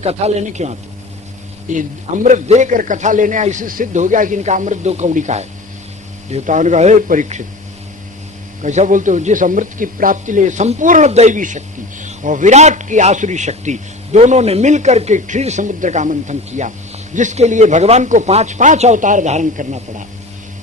कथा लेने क्यों आते? ये अमृत देकर कथा लेने आए, इससे सिद्ध हो गया कि इनका अमृत 2 कौड़ी का है। देवताओं ने कहा, हे परीक्षित, कैसा बोलते हो? जिस अमृत की प्राप्ति ले संपूर्ण दैवी शक्ति और विराट की आसुरी शक्ति दोनों ने मिलकर के क्षीर समुद्र का मंथन किया, जिसके लिए भगवान को 5-5 अवतार धारण करना पड़ा।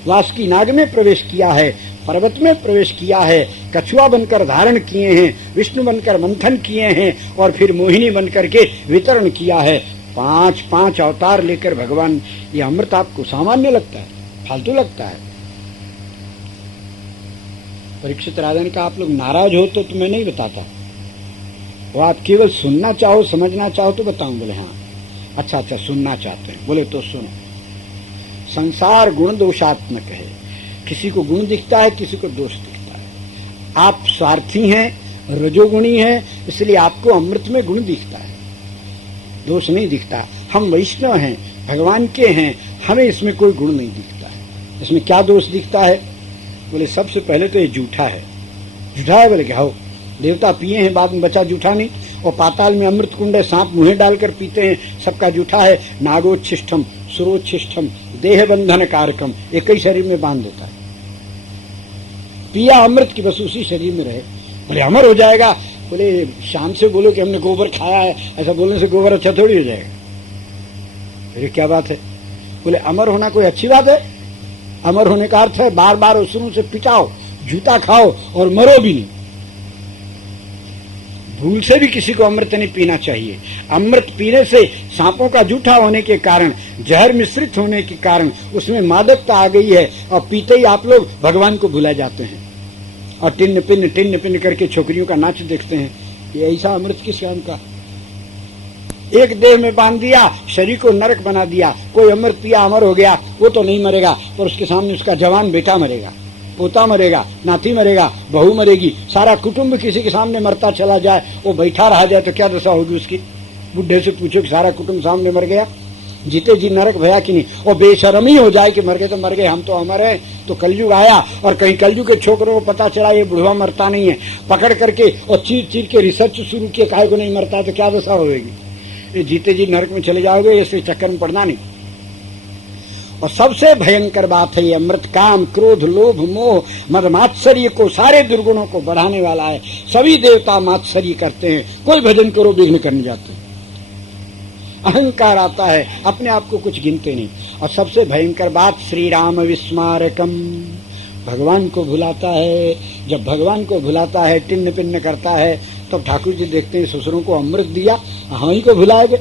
वासुकी नाग में प्रवेश किया है, पर्वत में प्रवेश किया है, कछुआ बनकर धारण किए हैं, विष्णु बनकर मंथन किए हैं और फिर मोहिनी बनकर के वितरण किया है। 5-5 अवतार लेकर भगवान, ये अमृत आपको सामान्य लगता है, फालतू लगता है? परीक्षित राजा ने कहा, आप लोग नाराज हो तो मैं नहीं बताता, वो आप केवल सुनना चाहो, समझना चाहो तो बताऊं। बोले हाँ। अच्छा सुनना चाहते हैं? बोले तो सुनो। संसार गुण दोषात्मक है, किसी को गुण दिखता है, किसी को दोष दिखता है। आप स्वार्थी हैं, रजोगुणी हैं, इसलिए आपको अमृत में गुण दिखता है, दोष नहीं दिखता। हम वैष्णव हैं, भगवान के हैं, हमें इसमें कोई गुण नहीं दिखता है। इसमें क्या दोष दिखता है? बोले सबसे पहले तो ये जूठा है। जूठा है? बोले क्या हो? देवता पिए हैं, बाद में बचा जूठा नहीं। और पाताल में अमृत कुंड है, सांप मुंह डालकर पीते हैं, सबका जूठा है। नागोच्छिष्टम सुरोच्छिष्टम देह बंधन कारकम, एक ही शरीर में बांध देता है। पिया अमृत की बस उसी शरीर में रहे। बोले अमर हो जाएगा? बोले शाम से बोलो कि हमने गोबर खाया है, ऐसा बोलने से गोबर अच्छा थोड़ी हो जाएगा। अरे क्या बात है? बोले अमर होना कोई अच्छी बात है? अमर होने का अर्थ है बार बार उसरों से पिटाओ, जूता खाओ और मरो भी नहीं। भूल से भी किसी को अमृत नहीं पीना चाहिए। अमृत पीने से सांपों का जूठा होने के कारण, जहर मिश्रित होने के कारण उसमें मादकता आ गई है और पीते ही आप लोग भगवान को भुला जाते हैं और टिन्न पिन्न करके छोकरियों का नाच देखते हैं। ये ऐसा अमृत किस काम का? एक देह में बांध दिया, शरीर को नरक बना दिया। कोई अमृत पिया अमर हो गया, वो तो नहीं मरेगा, पर उसके सामने उसका जवान बेटा मरेगा, पोता मरेगा, नाती मरेगा, बहू मरेगी, सारा कुटुंब किसी के सामने मरता चला जाए, वो बैठा रह जाए तो क्या दशा होगी उसकी? बुढ़े से पूछो कि सारा कुटुंब सामने मर गया, जीते जी नरक भया कि नहीं? और बेशर्मी हो जाए कि मर गए तो मर गए, हम तो अमर हैं। तो कलयुग आया और कहीं कलयुग के छोकरों को पता चला ये बुढ़वा मरता नहीं है, पकड़ करके और चीर के रिसर्च शुरू किए काहे को नहीं मरता, तो क्या दशा होगी? ये जीते जी नरक में चले जाओगे, इससे चक्कर में पड़ना नहीं। और सबसे भयंकर बात है ये अमृत काम, क्रोध, लोभ, मोह, मद, मात्सर्य को, सारे दुर्गुणों को बढ़ाने वाला है। सभी देवता मात्सर्य करते हैं, कोई भजन करो विघ्न करने जाते हैं। अहंकार आता है, अपने आप को कुछ गिनते नहीं। और सबसे भयंकर बात, श्री राम विस्मारकम, भगवान को भुलाता है। जब भगवान को भुलाता है, टिन्न पिन्न करता है, तब ठाकुर जी देखते हैं ससुरों को अमृत दिया, हम ही को भुलाएंगे।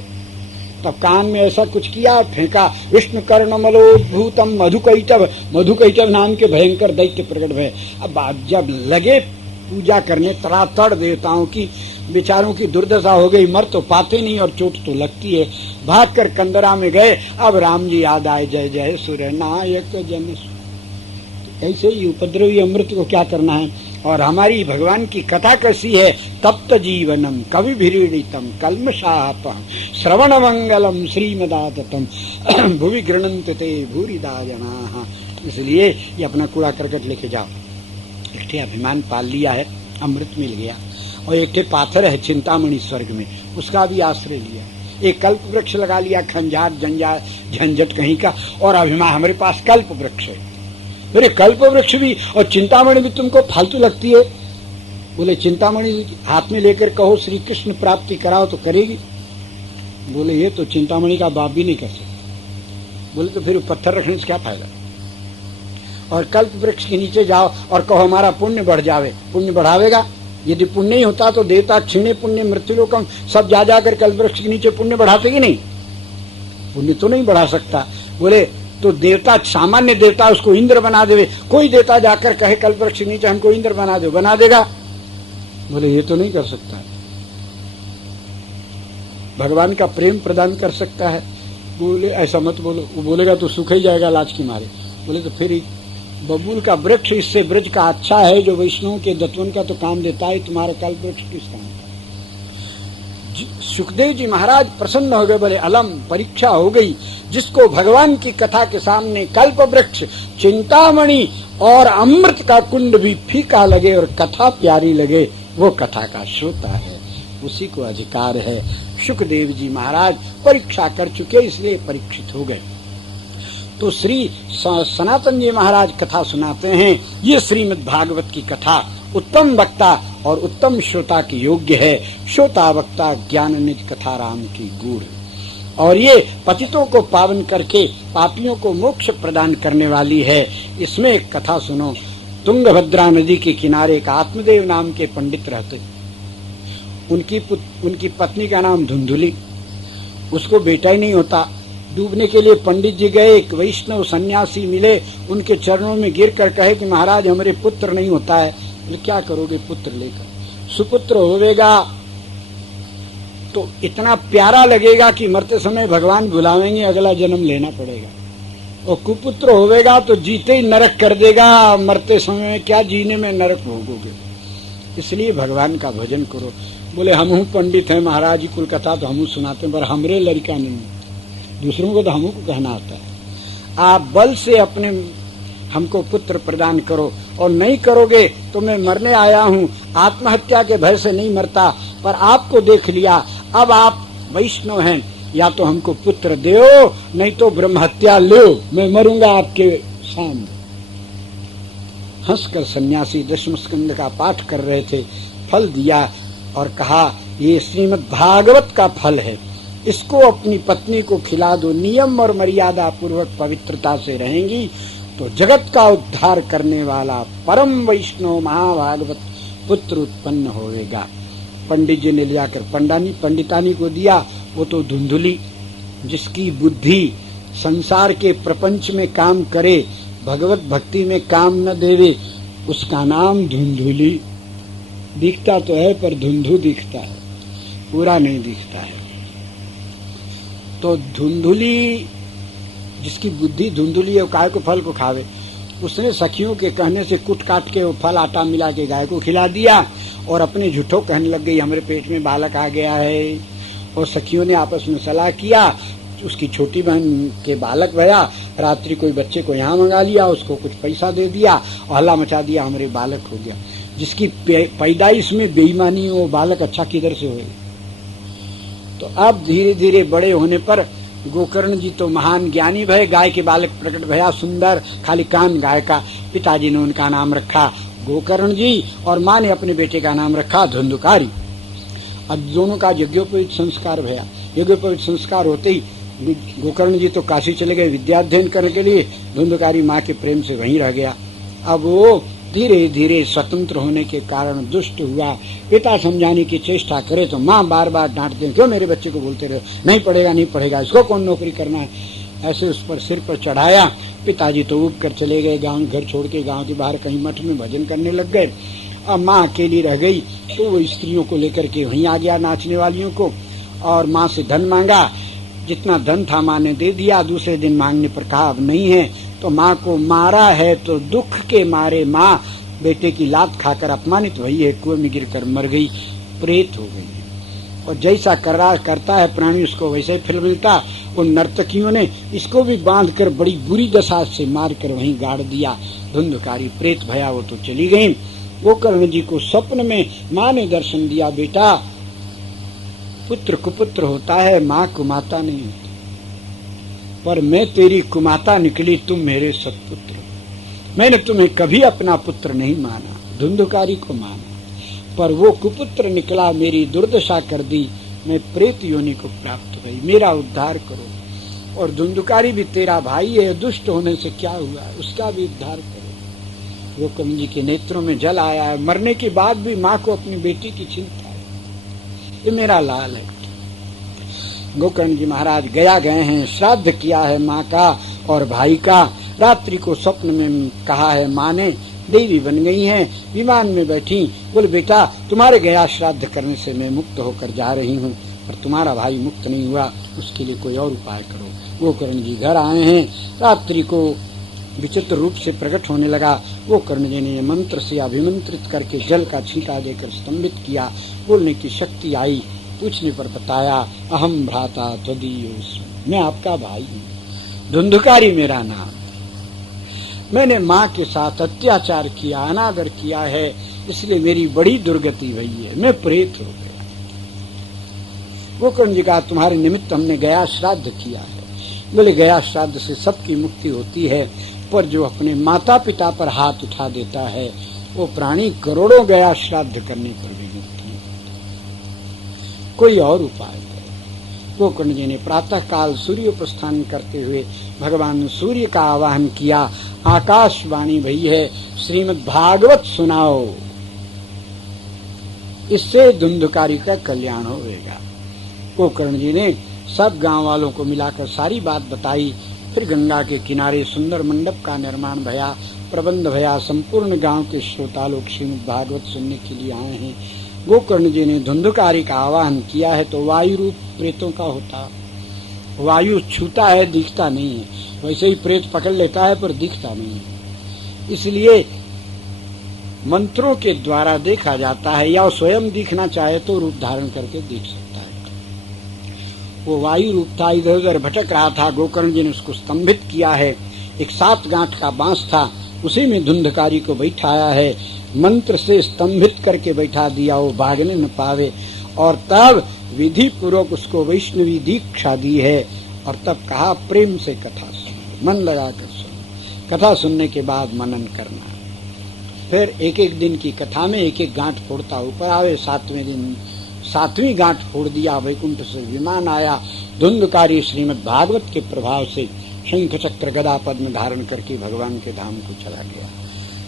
तब कान में ऐसा कुछ किया, फेंका, विष्णु कर्णमलोद्भूतम मधुकैटभ नाम के भयंकर दैत्य प्रकट हुए। अब जब लगे पूजा करने, तड़ातड़ देवताओं की बेचारों की दुर्दशा हो गई, मर तो पाते नहीं और चोट तो लगती है। भागकर कंदरा में गए, अब राम जी याद आए, जय जय सुर नायक जन। ऐसे ही उपद्रवी अमृत को क्या करना है? और हमारी भगवान की कथा कैसी है? तप्त जीवनम कवि भिरीडितम कल्मषापम श्रवण मंगलम श्रीमदाततम भुवि गृणन्त ते भूरिदा जनाः। इसलिए ये अपना कूड़ा करकट लेके जाओ। एक ठे अभिमान पाल लिया है, अमृत मिल गया। और एक ठे पाथर है चिंतामणि स्वर्ग में, उसका भी आश्रय लिया। एक कल्प वृक्ष लगा लिया, खंजाट झंझट कहीं का, और अभिमान हमारे पास कल्प वृक्ष है। अरे कल्प वृक्ष भी और चिंतामणि भी तुमको फालतू लगती है? बोले चिंतामणि हाथ में लेकर कहो श्री कृष्ण प्राप्ति कराओ तो करेगी। बोले ये तो चिंतामणि का बाप भी नहीं कर सकता। बोले तो फिर पत्थर रखने से क्या फायदा? और कल्प वृक्ष के नीचे जाओ और कहो हमारा पुण्य बढ़ जावे, पुण्य बढ़ावेगा? यदि पुण्य नहीं होता तो देवता क्षीणे पुण्य मृत्युलोकम सब जा जाकर कल्प वृक्ष के नीचे पुण्य बढ़ाते कि नहीं? पुण्य तो नहीं बढ़ा सकता। बोले तो देवता, सामान्य देवता उसको इंद्र बना देवे, कोई देवता जाकर कहे कल्प वृक्ष के नीचे हमको इंद्र बना दो, बना देगा? बोले ये तो नहीं कर सकता। भगवान का प्रेम प्रदान कर सकता है? बोले ऐसा मत बोलो, वो बोलेगा तो सूख ही जाएगा लाज के मारे। बोले तो फिर बबूल का वृक्ष इससे ब्रज का अच्छा है, जो वैष्णव के दत्वन का तो काम देता है, तुम्हारा कल्प वृक्ष किस काम का? सुखदेव जी महाराज प्रसन्न हो गए, बोले अलम परीक्षा हो गई। जिसको भगवान की कथा के सामने कल्प वृक्ष, चिंतामणि और अमृत का कुंड भी फीका लगे और कथा प्यारी लगे, वो कथा का श्रोता है। उसी को अधिकार है। शुकदेव जी महाराज परीक्षा कर चुके, इसलिए परीक्षित हो गए। तो श्री सनातन जी महाराज कथा सुनाते हैं। ये श्रीमद् भागवत की कथा उत्तम वक्ता और उत्तम श्रोता की योग्य है। श्रोता वक्ता ज्ञान निज कथा राम की गूढ़, और ये पतितों को पावन करके पापियों को मोक्ष प्रदान करने वाली है। इसमें एक कथा सुनो। तुंगभद्रा नदी के किनारे एक आत्मदेव नाम के पंडित रहते। उनकी पत्नी का नाम धुंधुली। उसको बेटा ही नहीं होता। डूबने के लिए पंडित जी गए। एक वैष्णव सन्यासी मिले, उनके चरणों में गिर कर कहे कि महाराज हमारे पुत्र नहीं होता है। तो क्या करोगे पुत्र लेकर? सुपुत्र होवेगा तो इतना प्यारा लगेगा कि मरते समय भगवान बुलावेंगे, अगला जन्म लेना पड़ेगा। और कुपुत्र होवेगा तो जीते ही नरक कर देगा, मरते समय में क्या जीने में नरक भोगोगे। इसलिए भगवान का भजन करो। बोले हमहू पंडित हैं महाराज जी, कुल कथा तो हमहू सुनाते हैं, पर हमरे लड़का नहीं, दूसरों को तो हमू को कहना आता है। आप बल से अपने हमको पुत्र प्रदान करो, और नहीं करोगे तो मैं मरने आया हूँ। आत्महत्या के भय से नहीं मरता, पर आपको देख लिया, अब आप वैष्णव हैं, या तो हमको पुत्र दो, नहीं तो ब्रह्म हत्या लो, मैं मरूंगा आपके सामने। हंसकर सन्यासी दशम स्कंद का पाठ कर रहे थे। फल दिया और कहा ये श्रीमद् भागवत का फल है, इसको अपनी पत्नी को खिला दो। नियम और मर्यादा पूर्वक पवित्रता से रहेंगी तो जगत का उद्धार करने वाला परम वैष्णव महाभागवत पुत्र उत्पन्न होएगा। पंडित जी ने ले जाकर पंडितानी को दिया। वो तो धुंधुली, जिसकी बुद्धि संसार के प्रपंच में काम करे, भगवत भक्ति में काम न देवे, उसका नाम धुंधुली। दिखता तो है पर धुंधु दिखता है, पूरा नहीं दिखता है। तो धुंधुली, जिसकी बुद्धि धुंधुली है, गाय को फल को खावे। उसने सखियों के कहने से कुट काट के वो फल आटा मिला के गाय को खिला दिया, और अपने झूठों कहने लग गई हमारे पेट में बालक आ गया है। और सखियों ने आपस में सलाह किया। उसकी छोटी बहन के बालक भया, रात्रि कोई बच्चे को यहाँ मंगा लिया, उसको कुछ पैसा दे दिया और हल्ला मचा दिया, हमारे बालक हो गया। जिसकी पैदाइश में बेईमानी हो, बालक अच्छा किधर से होगा। तो अब धीरे धीरे बड़े होने पर गोकर्ण जी तो महान ज्ञानी भय, गाय के बालक प्रकट भया, सुंदर, खाली कान गाय का। पिताजी ने उनका नाम रखा गोकर्ण जी, और माँ ने अपने बेटे का नाम रखा धुंधुकारी। अब दोनों का यज्ञोपवीत संस्कार भया। यज्ञोपवीत संस्कार होते ही गोकर्ण जी तो काशी चले गए विद्याध्ययन करने के लिए। धुंधुकारी माँ के प्रेम से वहीं रह गया। अब वो धीरे धीरे स्वतंत्र होने के कारण दुष्ट हुआ। पिता समझाने की चेष्टा करे तो माँ बार बार डांटते हैं, क्यों मेरे बच्चे को बोलते रहे, नहीं पढ़ेगा नहीं पढ़ेगा, इसको कौन नौकरी करना है। ऐसे उस पर सिर पर चढ़ाया। पिताजी तो उब कर चले गए, गांव घर छोड़ के गांव के बाहर कहीं मठ में भजन करने लग गए। अब माँ अकेली रह गई, तो वो स्त्रियों को लेकर के वहीं आ गया, नाचने वालियों को, और माँ से धन मांगा। जितना धन था माँ ने दे दिया। दूसरे दिन मांगने पर कहा अब नहीं है, तो माँ को मारा है। तो दुख के मारे माँ बेटे की लात खाकर अपमानित हुई है, कुएं में गिरकर मर गई, प्रेत हो गई। और जैसा करता है प्राणी उसको वैसे ही फल मिलता। उन नर्तकियों ने इसको भी बांधकर बड़ी बुरी दशा से मारकर वहीं गाड़ दिया। धुंधुकारी प्रेत भया, वो तो चली गई। गोकर्ण जी को स्वप्न में माँ ने दर्शन दिया, बेटा पुत्र कुपुत्र होता है, माँ कुमाता नहीं होती, पर मैं तेरी कुमाता निकली, तुम मेरे सत्पुत्र। मैंने तुम्हें कभी अपना पुत्र नहीं माना, धुंधुकारी को माना, पर वो कुपुत्र निकला, मेरी दुर्दशा कर दी, मैं प्रेत योनि को प्राप्त हुई, मेरा उद्धार करो। और धुंधुकारी भी तेरा भाई है, दुष्ट होने से क्या हुआ, उसका भी उद्धार करो। गोकर्ण जी के नेत्रों में जल आया है। मरने के बाद भी माँ को अपनी बेटी की चिंता है। ये मेरा लाल है। गोकर्ण जी महाराज गया गए हैं, श्राद्ध किया है माँ का और भाई का। रात्रि को स्वप्न में कहा है माँ ने, देवी बन गई हैं, विमान में बैठी। बोले बेटा तुम्हारे गया श्राद्ध करने से मैं मुक्त होकर जा रही हूँ, पर तुम्हारा भाई मुक्त नहीं हुआ, उसके लिए कोई और उपाय करो। गोकर्ण जी घर आए हैं। रात्रि को विचित्र रूप से प्रकट होने लगा। गोकर्ण जी ने मंत्र से अभिमंत्रित करके जल का छींटा देकर स्तंभित किया। बोलने की शक्ति आई। पूछने पर बताया, अहम भ्राता त्वदीयोऽस्मि, मैं आपका भाई हूँ, धुंधुकारी मेरा नाम। मैंने माँ के साथ अत्याचार किया, अनादर किया है, इसलिए मेरी बड़ी दुर्गति हुई है, मैं प्रेत हो गया। गोकर्ण जी का तुम्हारे निमित्त हमने गया श्राद्ध किया है। बोले गया श्राद्ध से सबकी मुक्ति होती है, पर जो अपने माता पिता पर हाथ उठा देता है वो प्राणी करोड़ों गया श्राद्ध करने पर भी मुक्ति नहीं। कोई और उपाय है। गोकर्ण जी ने प्रातः काल सूर्य प्रस्थान करते हुए भगवान सूर्य का आवाहन किया। आकाशवाणी भई है, श्रीमद् भागवत सुनाओ, इससे धुंधकारी का कल्याण होगा। गोकर्ण जी ने सब गांव वालों को मिलाकर सारी बात बताई। फिर गंगा के किनारे सुंदर मंडप का निर्माण भया, प्रबंध भया। संपूर्ण गांव के श्रोता लोग श्रीमद् भागवत सुनने के लिए आए हैं। गोकर्ण जी ने धुंधकारी का आवाहन किया है तो वायु रूप प्रेतों का होता। वायु छूता है, दिखता नहीं है, वैसे ही प्रेत पकड़ लेता है पर दिखता नहीं है। इसलिए मंत्रों के द्वारा देखा जाता है, या स्वयं दिखना चाहे तो रूप धारण करके देख सकता है। वो वायु रूप था, इधर उधर भटक रहा था। गोकर्ण जी ने उसको स्तंभित किया है। एक 7 गांठ का बांस था, उसी में धुंधकारी को बैठाया है। मंत्र से स्तंभित करके बैठा दिया, वो भागने न पावे। और तब विधि पूर्वक उसको वैष्णवी दीक्षा दी है। और तब कहा प्रेम से कथा सुनो, मन लगाकर सुनो। कथा सुनने के बाद मनन करना। फिर एक एक दिन की कथा में एक एक गांठ फोड़ता ऊपर आवे। 7वें दिन 7वीं गांठ फोड़ दिया, वैकुंठ से विमान आया। धुंधकारी श्रीमद् भागवत के प्रभाव से शंख चक्र गदा पद्म धारण करके भगवान के धाम को चला गया।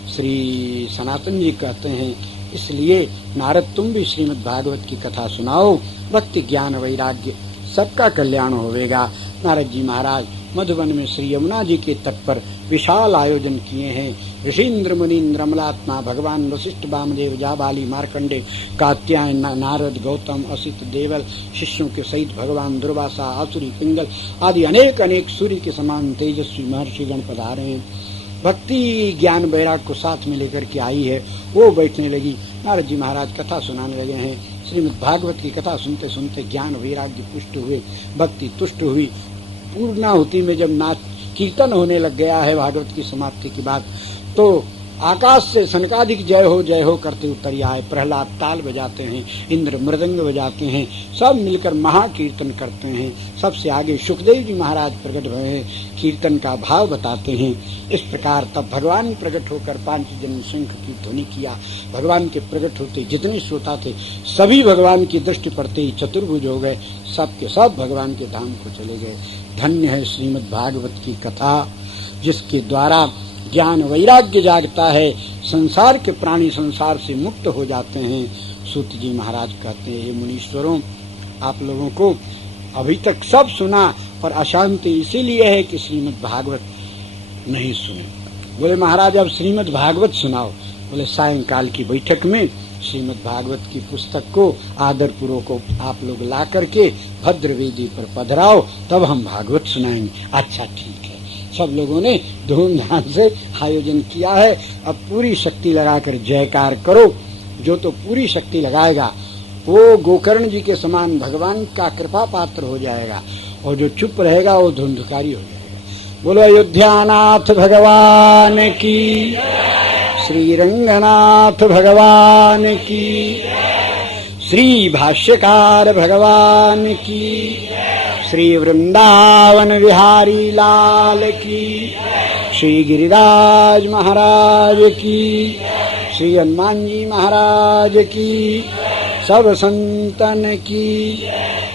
श्री सनातन जी कहते हैं, इसलिए नारद तुम भी श्रीमद् भागवत की कथा सुनाओ, भक्ति ज्ञान वैराग्य सबका कल्याण होवेगा। नारद जी महाराज मधुबन में श्री यमुना जी के तट पर विशाल आयोजन किए हैं। ऋषीन्द्र मुनीन्द्र अमलात्मा भगवान वशिष्ठ वामदेव जाबाली मार्कंडे कात्यायन नारद गौतम असित देवल शिष्यों के सहित भगवान दुर्वासा आसुरी पिंगल आदि अनेक अनेक सूर्य के समान तेजस्वी महर्षिगण पधारे हैं। भक्ति ज्ञान वैराग को साथ में लेकर के आई है। वो बैठने लगी। नारद जी महाराज कथा सुनाने लगे हैं। श्रीमद् भागवत की कथा सुनते सुनते ज्ञान वैराग्य पुष्ट हुए, भक्ति तुष्ट हुई। पूर्णाहुति में जब नाच कीर्तन होने लग गया है भागवत की समाप्ति की बात, तो आकाश से सनकादिक जय हो करते उतर आए। प्रहलाद ताल बजाते हैं, इंद्र मृदंग बजाते हैं, सब मिलकर महाकीर्तन करते हैं। सबसे आगे सुखदेव जी महाराज प्रकट हुए हैं, कीर्तन का भाव बताते हैं। इस प्रकार तब भगवान प्रकट होकर 5 जन शंख की ध्वनि किया। भगवान के प्रकट होते जितने श्रोता थे सभी भगवान की दृष्टि पड़ते ही चतुर्भुज हो गए, सब के सब भगवान के धाम को चले गए। धन्य है श्रीमद् भागवत की कथा, जिसके द्वारा ज्ञान वैराग्य जागता है। संसार के प्राणी संसार से मुक्त हो जाते हैं। सूत जी महाराज कहते हैं, हे मुनीश्वरों, आप लोगों को अभी तक सब सुना और अशांति इसीलिए है कि श्रीमद् भागवत नहीं सुने। बोले महाराज अब श्रीमद् भागवत सुनाओ। बोले सायंकाल की बैठक में श्रीमद् भागवत की पुस्तक को आदर पूर्वक आप लोग ला करके भद्र वेदी पर पधराओ, तब हम भागवत सुनाएंगे। अच्छा ठीक है। सब लोगों ने धूमधाम से आयोजन किया है। अब पूरी शक्ति लगाकर जयकार करो। जो तो पूरी शक्ति लगाएगा वो गोकर्ण जी के समान भगवान का कृपा पात्र हो जाएगा, और जो चुप रहेगा वो धुंधकारी हो जाएगा। बोलो अयोध्यानाथ भगवान की, श्री रंगनाथ भगवान की, श्री भाष्यकार भगवान की, श्री वृंदावन विहारी लाल की, श्री गिरिराज महाराज की, श्री हनुमान जी महाराज की, सब संतन की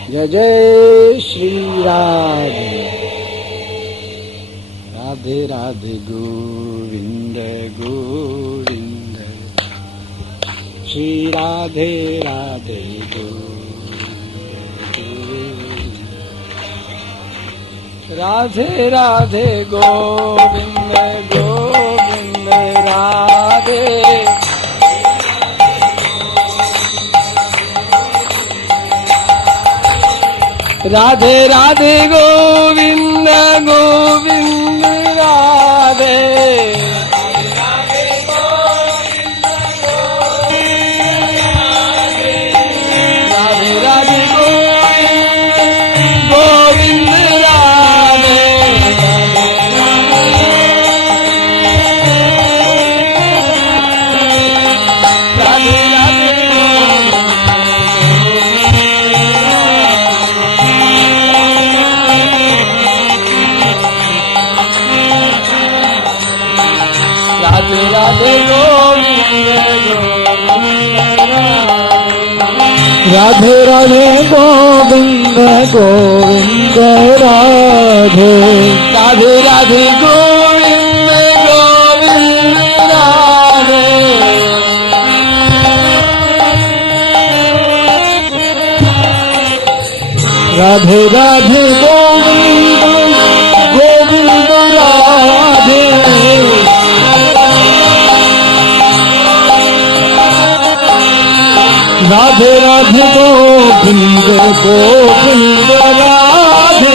जय जय श्री राधे राधे राधे गोविंद गोविंद श्री राधे राधे राधे राधे गोविंद गोविंद राधे राधे राधे गोविंद गोविंद राधे राधे राधे गोविंद गोविंद राधे राधे राधे गोविंद गोविंद राधे राधे राधे गोविंद गोविंद राधे राधे राधे गोविंद गोविंद राधे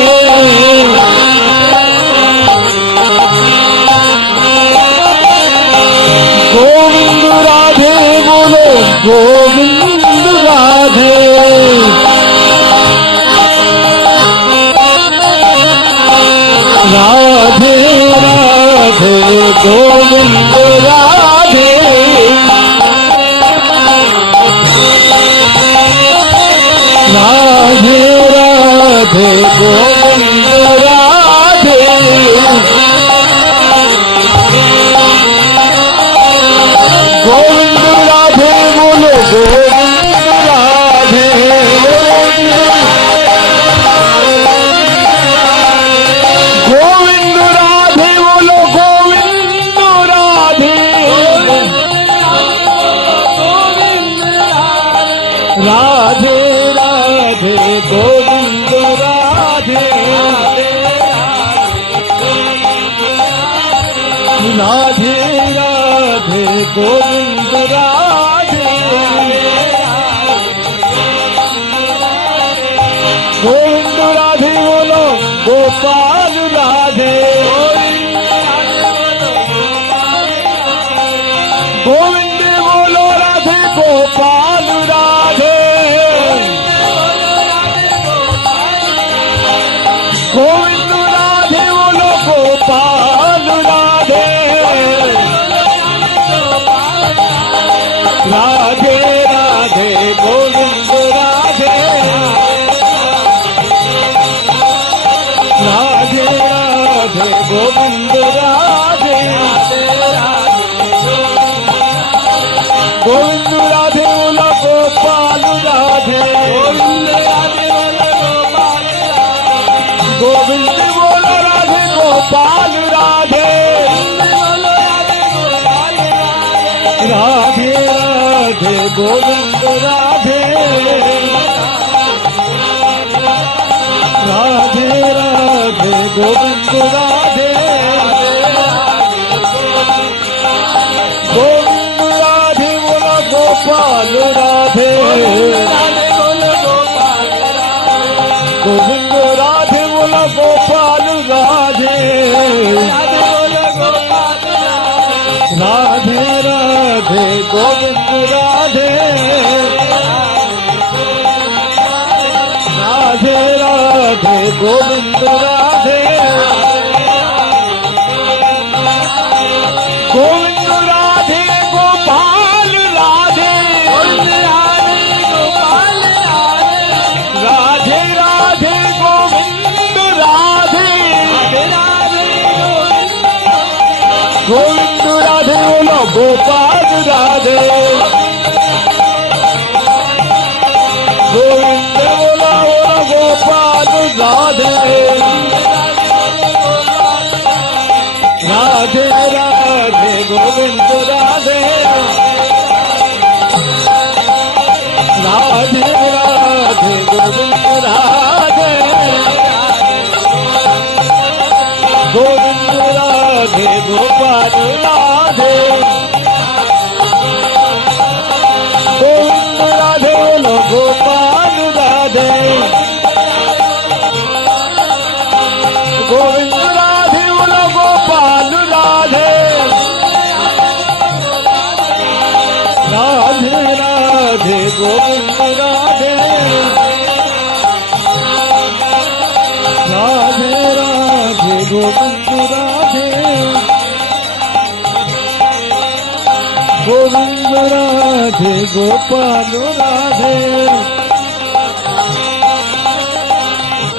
गोविंद राधे बोलो गोविंद राधे राधे राधे गोविंद राधे राधे राधे गोविंद राधे गोविंद राधे बोलो गोविंद राधे गोविंद राधे बोलो गोविंद राधे राधे राधे गोविंद राधे राधे राधे गोविंद राधे गोविंद राधे बोलो गोपाल राधे गोविंद बोलो राधे गोपाल राधे गोविंद राधे बोलो गोपाल राधे राधे राधे गोविंद राधे राधे राधे गोविंद राधे गोविंद राधे बोलो गोपाल राधे गोविंद बोलो राधे गोपाल राधे राधे राधे गोविंद राधे राधे राधे गोविंद राधे गोविंद राधे बोलो गोपाल राधे गोविंद राधे बोलो गोपाल राधे राधे राधे गोविंद राधे राधे राधे गोविंद राधे गोविंद राधे गोपाल राधे राधे राधे गोविंद राधे गोविंद राधे बोलो गोपाल राधे गोविंद बोलो गोपाल राधे राधे राधे गोविंद राधे राधे राधे गोविंद राधे गोविंद राधे गोपाल राधे गोविंद राधे बोलो गोपाल राधे गोविंद राधे बोलो गोपाल राधे राधे राधे गोविंद राधे राधे राधे गोविंद राधे गोविंद राधे गोपाल राधे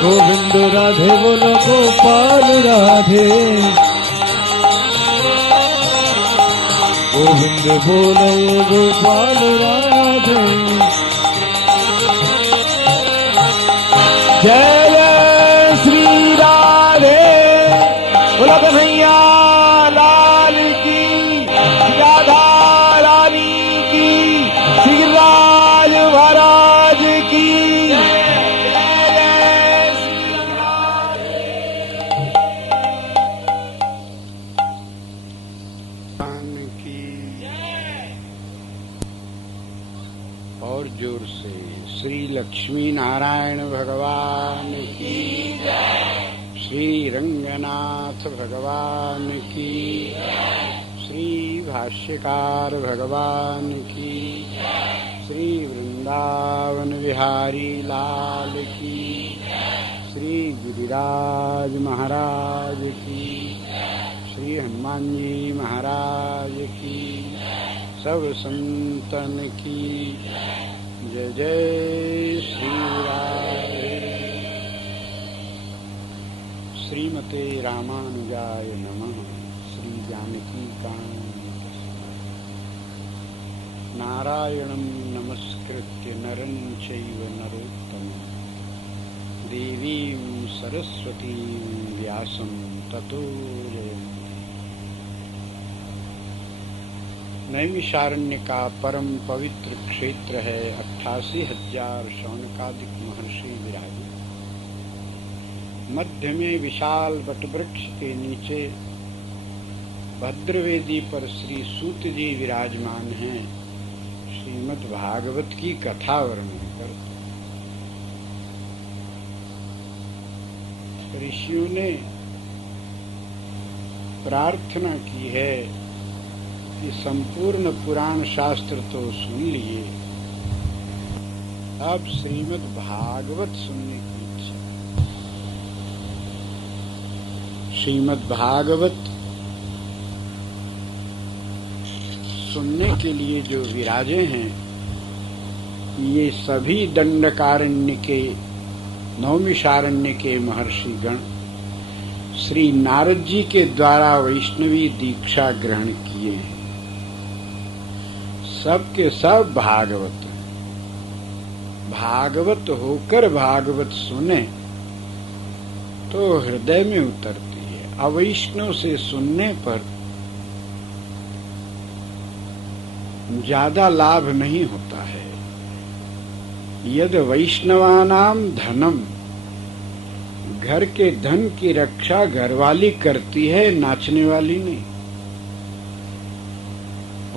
गोविंद राधे बोलो गोपाल राधे गोविंद बोलो गोपाल राधे जय जय श्री राधे। बोला कन्हैया लाल की, राधा रानी की, श्री राज महाराज की। जय जय श्री राधे। भगवान की और जोर से श्री लक्ष्मी नारायण भगवान की, श्री रंगनाथ भगवान की, श्री भाष्यकार भगवान की, श्री वृंदावन बिहारी लाल की, श्री गिरिराज महाराज की, श्री हनुमान जी महाराज की, सब संतन की जय जय श्री राधे। श्रीमते रामानुजाय नमः। श्री जानकी कांत नारायणं नमस्कृत्य नरं चैव नरोत्तमं देवीं सरस्वतीं व्यासं ततो जयन्ति। नैमिषारण्य का परम पवित्र क्षेत्र है। 88,000 शौनकादिक महर्षि विराजे। मध्य में विशाल वटवृक्ष के नीचे भद्रवेदी पर श्री सूत जी विराजमान हैं। श्रीमद् भागवत की कथा वर्णन करते। ऋषियों ने प्रार्थना की है कि संपूर्ण पुराण शास्त्र तो सुन लिए, अब श्रीमद् भागवत सुनने की इच्छा। श्रीमद् भागवत सुनने के लिए जो विराजे हैं, ये सभी दंडकारण्य के, नौमिषारण्य के महर्षि गण श्री नारद जी के द्वारा वैष्णवी दीक्षा ग्रहण किए हैं। सबके सब भागवत हैं। भागवत होकर भागवत सुने तो हृदय में उतरती है। अवैष्णव से सुनने पर ज्यादा लाभ नहीं होता है। यद वैष्णवानाम धनम, घर के धन की रक्षा घरवाली करती है, नाचने वाली नहीं।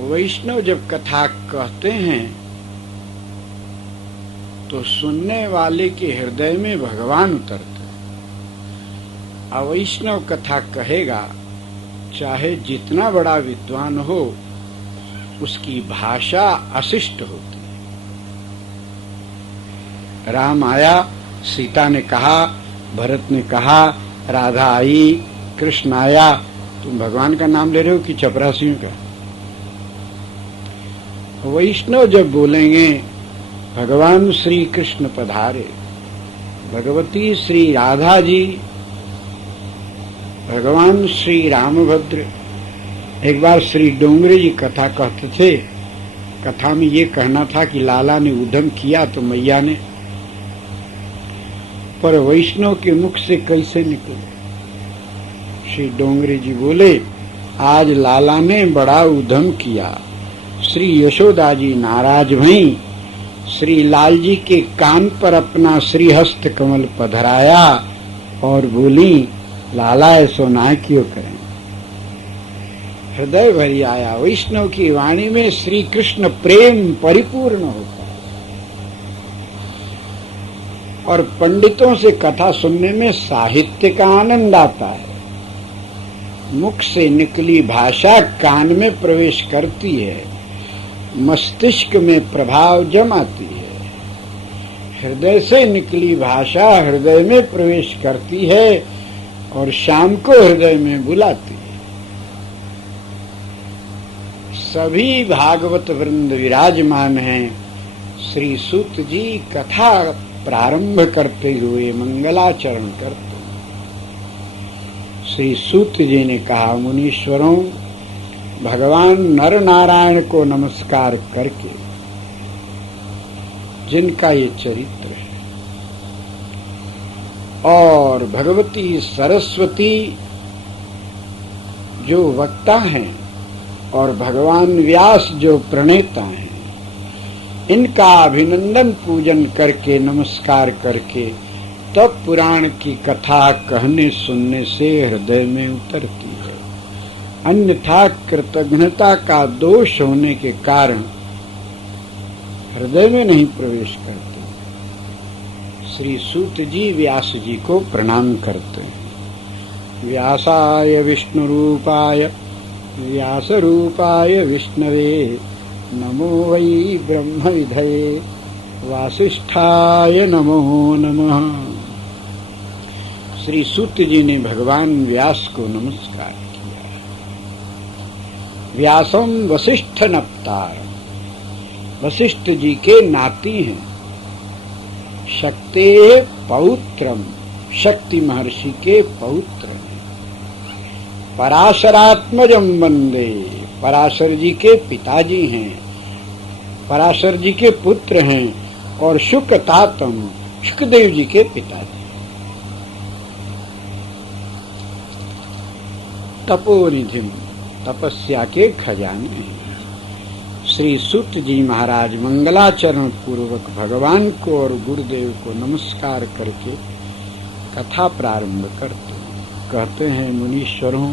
वैष्णव जब कथा कहते हैं तो सुनने वाले के हृदय में भगवान उतरते हैं। अवैष्णव कथा कहेगा, चाहे जितना बड़ा विद्वान हो, उसकी भाषा अशिष्ट होती है। राम आया, सीता ने कहा, भरत ने कहा, राधा आई, कृष्ण आया। तुम भगवान का नाम ले रहे हो कि चपरासियों का? वैष्णव जब बोलेंगे भगवान श्री कृष्ण पधारे, भगवती श्री राधा जी, भगवान श्री रामभद्र। एक बार श्री डोंगरे जी कथा कहते थे। कथा में ये कहना था कि लाला ने उधम किया तो मैया ने, पर वैष्णव के मुख से कैसे निकले? श्री डोंगरे जी बोले, आज लाला ने बड़ा उधम किया। श्री यशोदा जी नाराज भई, श्री लाल जी के कान पर अपना श्रीहस्त कमल पधराया और बोली, लाला ऐसो ना क्यों करें। हृदय भरी आया। वैष्णव की वाणी में श्री कृष्ण प्रेम परिपूर्ण होता है। और पंडितों से कथा सुनने में साहित्य का आनंद आता है। मुख से निकली भाषा कान में प्रवेश करती है, मस्तिष्क में प्रभाव जमाती है। हृदय से निकली भाषा हृदय में प्रवेश करती है और शाम को हृदय में बुलाती है। सभी भागवत वृंद विराजमान हैं। श्री सूत जी कथा प्रारंभ करते हुए मंगलाचरण करते। श्री सूत जी ने कहा, मुनीश्वरों, भगवान नर नारायण को नमस्कार करके जिनका ये चरित्र है, और भगवती सरस्वती जो वक्ता हैं और भगवान व्यास जो प्रणेता हैं, इनका अभिनंदन पूजन करके नमस्कार करके तब पुराण की कथा कहने सुनने से हृदय में उतरती है। अन्यथा कृतज्ञता का दोष होने के कारण हृदय में नहीं प्रवेश करते। श्री सूत जी व्यास जी को प्रणाम करते हैं। व्यासाय विष्णु रूपाय व्यास रूपाय विष्णवे नमो वै ब्रह्म विधये वासिष्ठाय नमो नमः। श्री सूत जी ने भगवान व्यास को नमस्कार किया। व्यासम वसिष्ठ नप्तार, वशिष्ठ जी के नाती हैं। शक्ते पौत्रम, शक्ति महर्षि के पौत्र हैं। पराशरात्मजम वंदे, पराशर जी के पिताजी हैं, पराशर जी के पुत्र हैं। और शुकतातम, शुकदेव जी के पिताजी। तपोनिधिम, तपस्या के खजाने हैं। श्री सूत जी महाराज मंगलाचरण पूर्वक भगवान को और गुरुदेव को नमस्कार करके कथा प्रारंभ करते हैं। कहते हैं, मुनीश्वरों,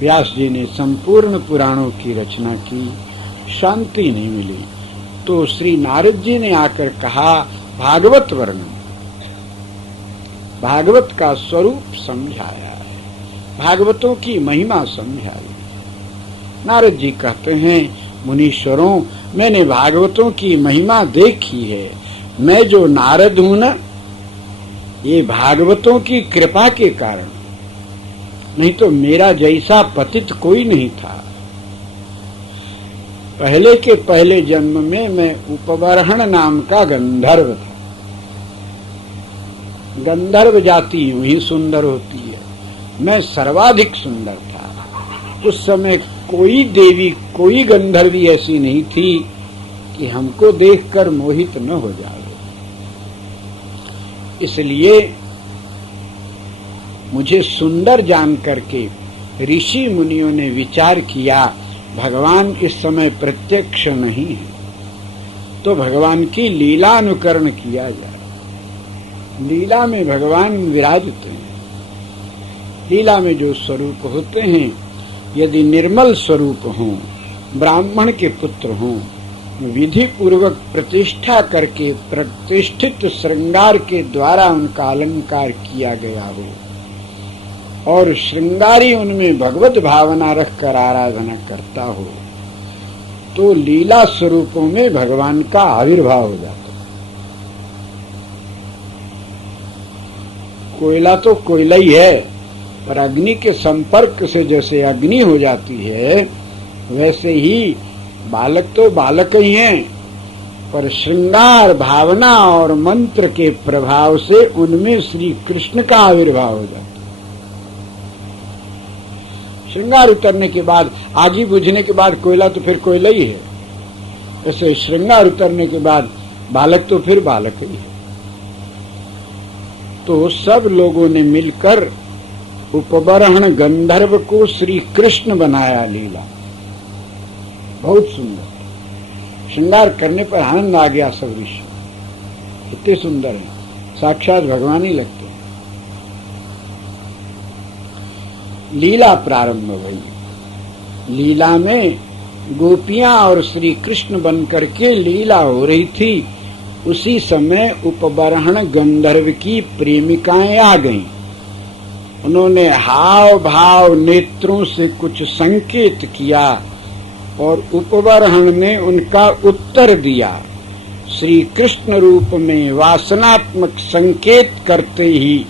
व्यास जी ने संपूर्ण पुराणों की रचना की, शांति नहीं मिली, तो श्री नारद जी ने आकर कहा भागवत वर्णन, भागवत का स्वरूप समझाया, भागवतों की महिमा समझाई। नारद जी कहते हैं, मुनीश्वरों, मैंने भागवतों की महिमा देखी है। मैं जो नारद हूं ना, ये भागवतों की कृपा के कारण, नहीं तो मेरा जैसा पतित कोई नहीं था। पहले के पहले जन्म में मैं उपबर्हण नाम का गंधर्व था। गंधर्व जाति यूं ही सुंदर होती है, मैं सर्वाधिक सुंदर था। उस समय कोई देवी, कोई गंधर्वी ऐसी नहीं थी कि हमको देखकर मोहित न हो जाए। इसलिए मुझे सुंदर जान करके ऋषि मुनियों ने विचार किया, भगवान इस समय प्रत्यक्ष नहीं है, तो भगवान की लीला अनुकरण किया जाए। लीला में भगवान विराजते हैं। लीला में जो स्वरूप होते हैं, यदि निर्मल स्वरूप हों, ब्राह्मण के पुत्र हों, विधि पूर्वक प्रतिष्ठा करके प्रतिष्ठित श्रृंगार के द्वारा उनका अलंकार किया गया हो और श्रृंगारी उनमें भगवत भावना रखकर आराधना करता हो, तो लीला स्वरूपों में भगवान का आविर्भाव हो जाता है। कोयला तो कोयला ही है, पर अग्नि के संपर्क से जैसे अग्नि हो जाती है, वैसे ही बालक तो बालक ही हैं, पर श्रृंगार भावना और मंत्र के प्रभाव से उनमें श्री कृष्ण का आविर्भाव हो जाता है। श्रृंगार उतरने के बाद, आगी बुझने के बाद कोयला तो फिर कोयला ही है, ऐसे श्रृंगार उतरने के बाद बालक तो फिर बालक ही है। तो सब लोगों ने मिलकर उपबर्हण गंधर्व को श्री कृष्ण बनाया। लीला बहुत सुंदर, श्रृंगार करने पर आनंद आ गया। सब ऋषि इतने सुंदर हैं, साक्षात भगवान ही लगते हैं। लीला प्रारंभ हुई। लीला में गोपियां और श्री कृष्ण बनकर के लीला हो रही थी। उसी समय उपबर्हण गंधर्व की प्रेमिकाएं आ गईं। उन्होंने हाव भाव नेत्रों से कुछ संकेत किया और उपबर्हण ने उनका उत्तर दिया। श्री कृष्ण रूप में वासनात्मक संकेत करते ही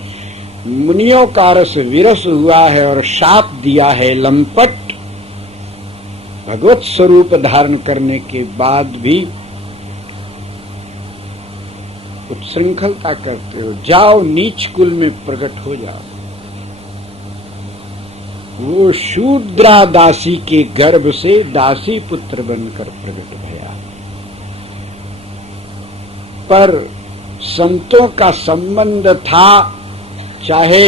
मुनियों का रस विरस हुआ है और शाप दिया है लंपट। भगवत स्वरूप धारण करने के बाद भी उच्छृंखलता करते हो, जाओ नीच कुल में प्रकट हो जाओ। वो शूद्रा दासी के गर्भ से दासी पुत्र बनकर प्रकट भया। पर संतों का संबंध था चाहे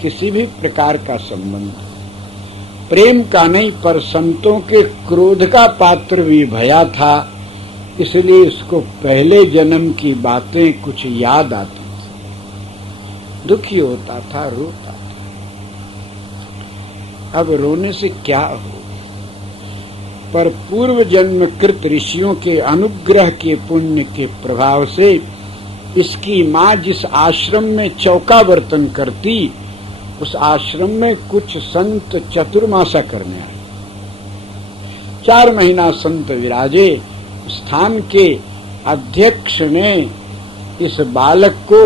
किसी भी प्रकार का संबंध, प्रेम का नहीं पर संतों के क्रोध का पात्र भी भया था, इसलिए उसको पहले जन्म की बातें कुछ याद आती थी, दुखी होता था, रोता था। अब रोने से क्या हो, पर पूर्व जन्म कृत ऋषियों के अनुग्रह के पुण्य के प्रभाव से इसकी माँ जिस आश्रम में चौका बर्तन करती, उस आश्रम में कुछ संत चतुर्मासा करने आए। 4 महीना संत विराजे। स्थान के अध्यक्ष ने इस बालक को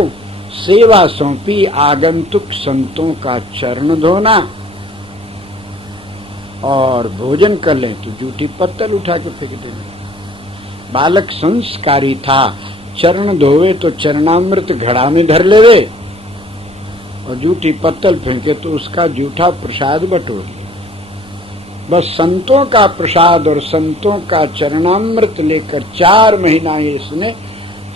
सेवा सौंपी, आगंतुक संतों का चरण धोना और भोजन कर लें तो जूठी पत्तल उठा के फेंक देना। बालक संस्कारी था, चरण धोवे तो चरणामृत घड़ा में धर लेवे और जूठी पत्तल फेंके तो उसका जूठा प्रसाद बटोर ले। बस संतों का प्रसाद और संतों का चरणामृत लेकर 4 महीना इसने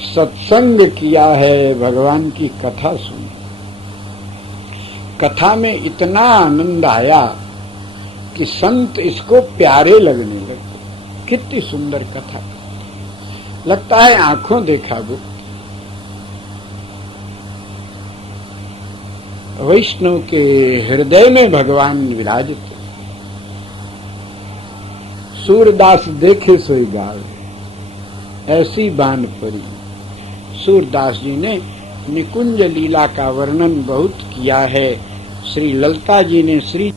सत्संग किया है, भगवान की कथा सुनी। कथा में इतना आनंद आया कि संत इसको प्यारे लगने लगे। कितनी सुंदर कथा, लगता है आंखों देखा गुप्त। वैष्णव के हृदय में भगवान विराजित है। सूरदास देखे सोई गावे, ऐसी बान परी। सूरदास जी ने निकुंज लीला का वर्णन बहुत किया है। श्री ललिता जी ने श्री